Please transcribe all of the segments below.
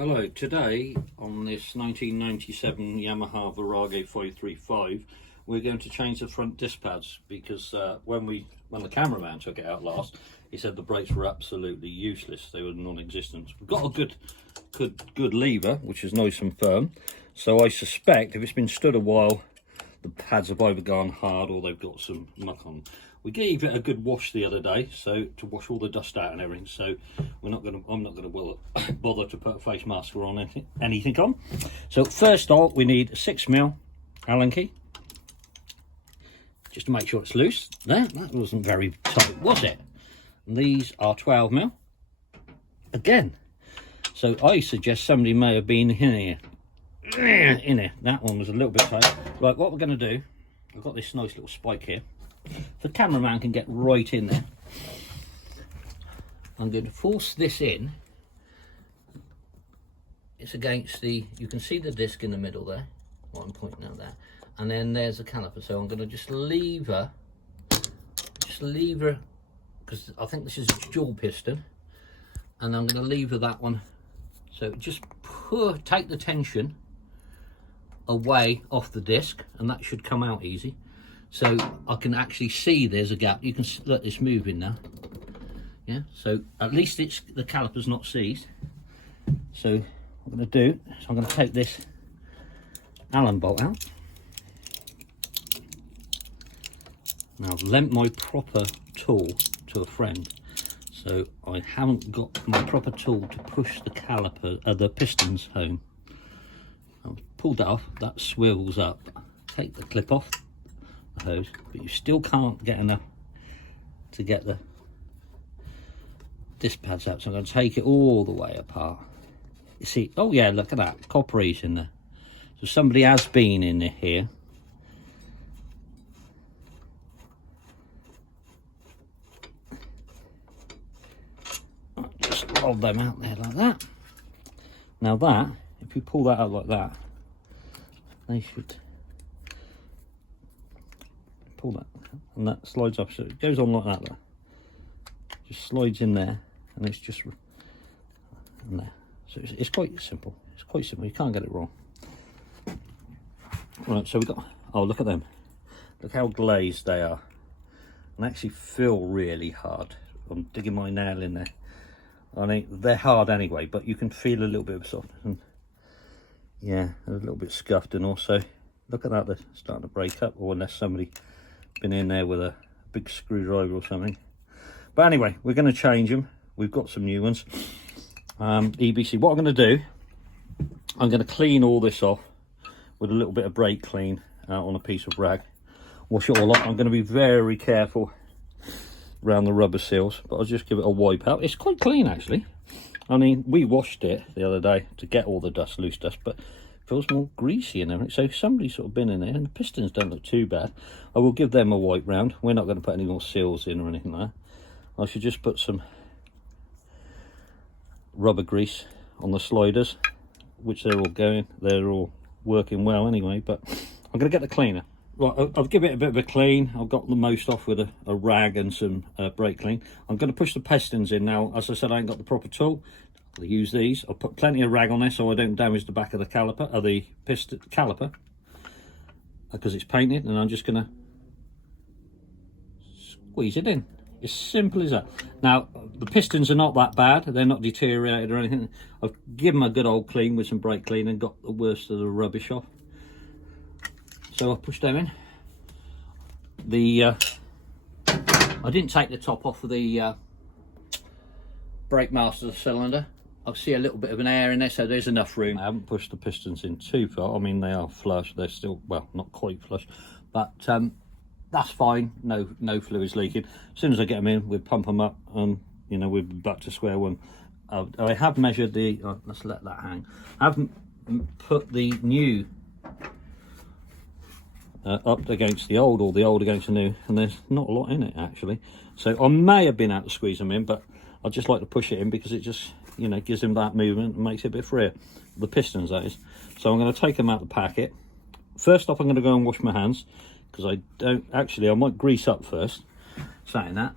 Hello, today on this 1997 Yamaha Virago 535 we're going to change the front disc pads because when the cameraman took it out last, he said the brakes were absolutely useless, they were non-existent. We've got a good lever which is nice and firm, so I suspect if it's been stood a while the pads have either gone hard or they've got some muck on. We gave it a good wash the other day, so to wash all the dust out and everything. So I'm not going to bother to put a face mask or on anything on. So first off, we need a 6mm Allen key, just to make sure it's loose. There, that wasn't very tight, was it? And these are 12mm again. So I suggest somebody may have been in here. That one was a little bit tight. Right, what we're going to do, I've got this nice little spike here. The cameraman can get right in there. I'm going to force this in. It's against the, you can see the disc in the middle there, what I'm pointing out there, and then there's the caliper. So I'm going to just lever, because I think this is a dual piston, and I'm going to lever that one. So just take the tension away off the disc, and that should come out easy. So I can actually see there's a gap. You can let this move in now. Yeah, so at least the caliper's not seized. So what I'm going to do is I'm going to take this Allen bolt out. Now I've lent my proper tool to a friend, so I haven't got my proper tool to push the caliper, the pistons home. I've pulled that off. That swivels up. Take the clip off the hose, but you still can't get enough to get the disc pads out. So I'm going to take it all the way apart. You see, oh yeah, look at that, coppery's in there. So somebody has been in here. I'll just roll them out there like that. Now that, if you pull that out like that, they should pull that, and that slides up, so it goes on like that. Just slides in there, and it's just in there. So it's quite simple. It's quite simple. You can't get it wrong. Right, so we got. Oh, look at them. Look how glazed they are, and actually feel really hard. I'm digging my nail in there. I mean, they're hard anyway, but you can feel a little bit of softness. And yeah, they're a little bit scuffed, and also look at that. They're starting to break up, or unless somebody been in there with a big screwdriver or something. But anyway, we're going to change them. We've got some new ones. EBC. What I'm going to do, I'm going to clean all this off with a little bit of brake clean on a piece of rag. Wash it all off. I'm going to be very careful around the rubber seals, but I'll just give it a wipe out. It's quite clean actually. I mean, we washed it the other day to get all the dust, loose dust, but feels more greasy and everything. So somebody's sort of been in there, and the pistons don't look too bad. I will give them a wipe round. We're not going to put any more seals in or anything like that. I should just put some rubber grease on the sliders, which they're all going. They're all working well anyway, but I'm going to get the cleaner. Right, I'll give it a bit of a clean. I've got the most off with a rag and some brake clean. I'm going to push the pistons in now. As I said, I ain't got the proper tool. I'll use these. I'll put plenty of rag on there so I don't damage the back of the caliper, or the piston caliper, because it's painted, and I'm just going to squeeze it in. As simple as that. Now, the pistons are not that bad. They're not deteriorated or anything. I've given them a good old clean with some brake clean and got the worst of the rubbish off. So I'll push them in. I didn't take the top off of the brake master cylinder. I see a little bit of an air in there, so there's enough room. I haven't pushed the pistons in too far. I mean, they are flush. They're still, well, not quite flush, but that's fine. No fluids leaking. As soon as I get them in, we pump them up, and you know, we're back to square one. I have measured the. Let's let that hang. I haven't put the new up against the old, or the old against the new, and there's not a lot in it actually. So I may have been able to squeeze them in, but I just like to push it in because it just, you know, gives them that movement and makes it a bit freer. The pistons, that is. So I'm going to take them out of the packet. First off, I'm going to go and wash my hands, because I don't actually, I might grease up first, saying that,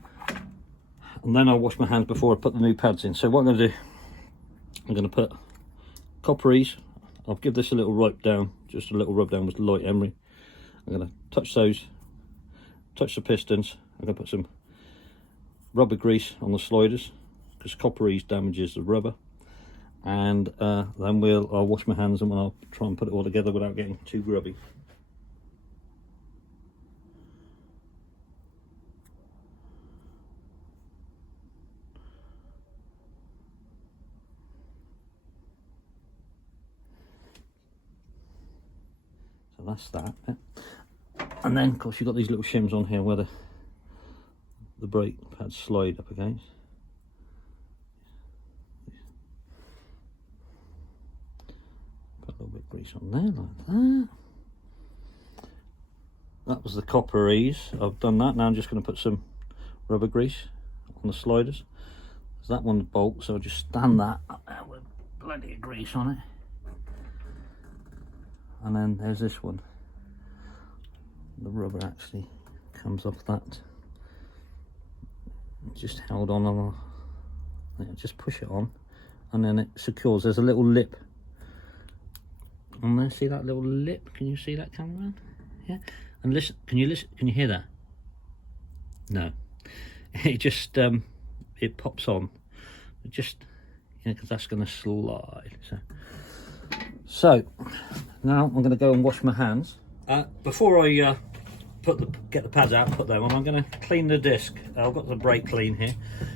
and then I'll wash my hands before I put the new pads in. So what I'm going to do, I'm going to put copperies. I'll give this a little rub down, just a little rub down with light emery. I'm going to touch those, touch the pistons. I'm going to put some rubber grease on the sliders because copperies damages the rubber. And then I'll wash my hands and I'll try and put it all together without getting too grubby. So that's that. Yeah. And then of course you've got these little shims on here where the brake pads slide up against. Put a little bit of grease on there like that. That was the copperies. I've done that. Now I'm just going to put some rubber grease on the sliders. There's that one bolt, so I'll just stand that up there with plenty of grease on it. And then there's this one. The rubber actually comes off that. Just held on. Just push it on, and then it secures. There's a little lip on there. See that little lip? Can you see that, cameraman? Yeah. And listen. Can you listen? Can you hear that? No. It just it pops on. It just, because that's going to slide. So now I'm going to go and wash my hands. Before I get the pads out, put them on, I'm going to clean the disc. I've got the brake clean here,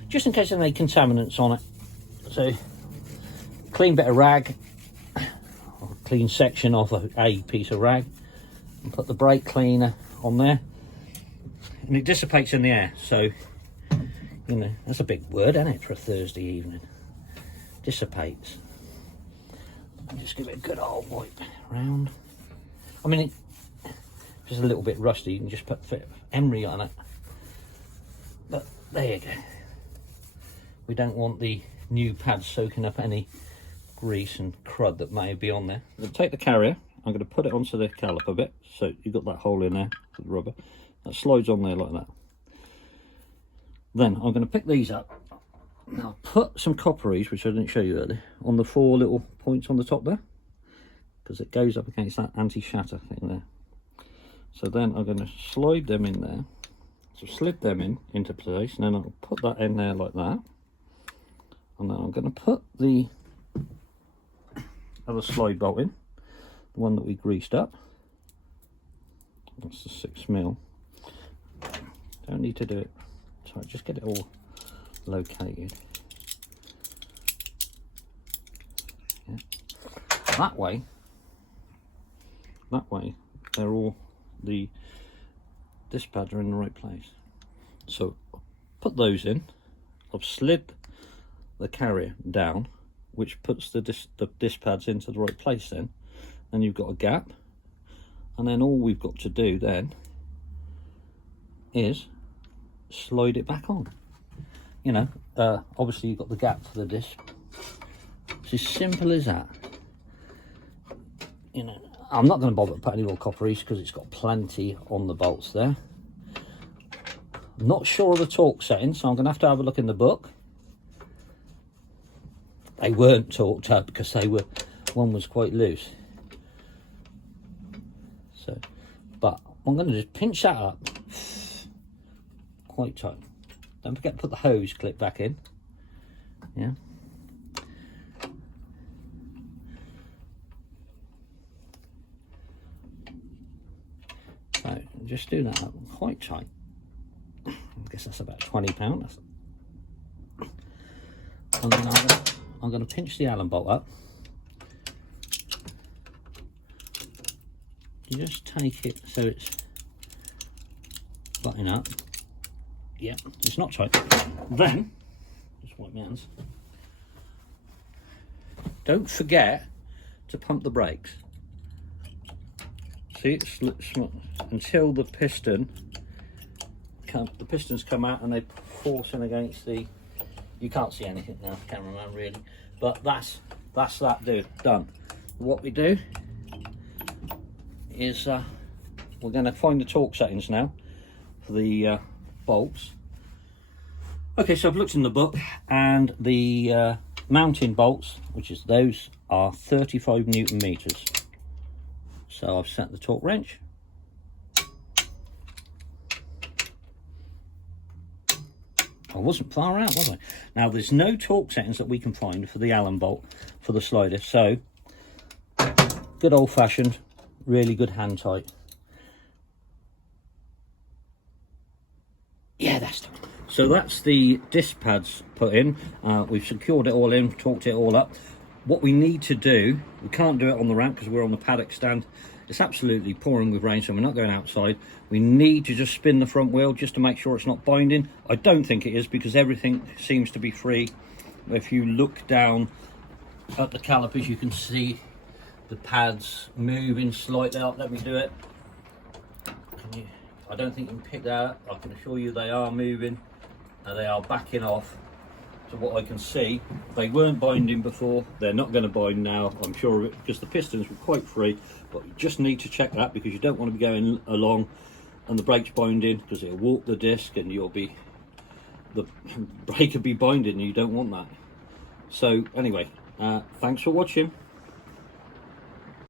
just in case there's any contaminants on it. So clean bit of rag, or clean section off a piece of rag, and put the brake cleaner on there, and it dissipates in the air. So, you know, that's a big word, isn't it, for a Thursday evening? Dissipates. Just give it a good old wipe round. I mean, if it's a little bit rusty, you can just put emery on it. But there you go. We don't want the new pads soaking up any grease and crud that may be on there. I'm going to take the carrier, I'm going to put it onto the caliper bit. So you've got that hole in there for the rubber. That slides on there like that. Then I'm going to pick these up. Now put some copperies, which I didn't show you earlier, on the 4 little points on the top there, because it goes up against that anti-shatter thing there. So then I'm going to slide them in there. So slid them into place, and then I'll put that in there like that. And then I'm going to put the other slide bolt in, the one that we greased up. That's the 6mm. Don't need to do it. So just get it all located. Yeah. That way they're all, the disc pads are in the right place. So put those in. I've slid the carrier down, which puts the disc pads into the right place then. Then you've got a gap, and then all we've got to do then is slide it back on. You know, obviously you've got the gap for the disc. It's as simple as that. You know, I'm not going to bother to put any more copperies because it's got plenty on the bolts there. I'm not sure of the torque settings, so I'm going to have a look in the book. They weren't torqued up because one was quite loose. So, but I'm going to just pinch that up quite tight. Don't forget to put the hose clip back in. Yeah. So just do that up quite tight. I guess that's about £20. And then I'm going to pinch the Allen bolt up. You just take it so it's buttoning up. Yeah, it's not tight. Then, just wipe my hands. Don't forget to pump the brakes. See, it slips until the pistons come out and they force in against the. You can't see anything now, cameraman, really. But that's that done. What we do is we're going to find the torque settings now for the bolts. Okay, so I've looked in the book, and the mounting bolts, which is those, are 35 Newton meters. So I've set the torque wrench. I wasn't far out, was I? Now there's no torque settings that we can find for the Allen bolt for the slider, so good old fashioned, really good hand tight. Yeah, that's the one. So that's the disc pads put in. We've secured it all in, torqued it all up. What we need to do, we can't do it on the ramp because we're on the paddock stand. It's absolutely pouring with rain, so we're not going outside. We need to just spin the front wheel just to make sure it's not binding. I don't think it is because everything seems to be free. If you look down at the calipers, you can see the pads moving slightly up. Let me do it. I don't think you can pick that up. I can assure you they are moving and they are backing off. To what I can see, they weren't binding before, they're not going to bind now, I'm sure of it, because the pistons were quite free. But you just need to check that, because you don't want to be going along and the brake's binding, because it'll warp the disc and you'll be, the brake will be binding and you don't want that. So anyway, thanks for watching.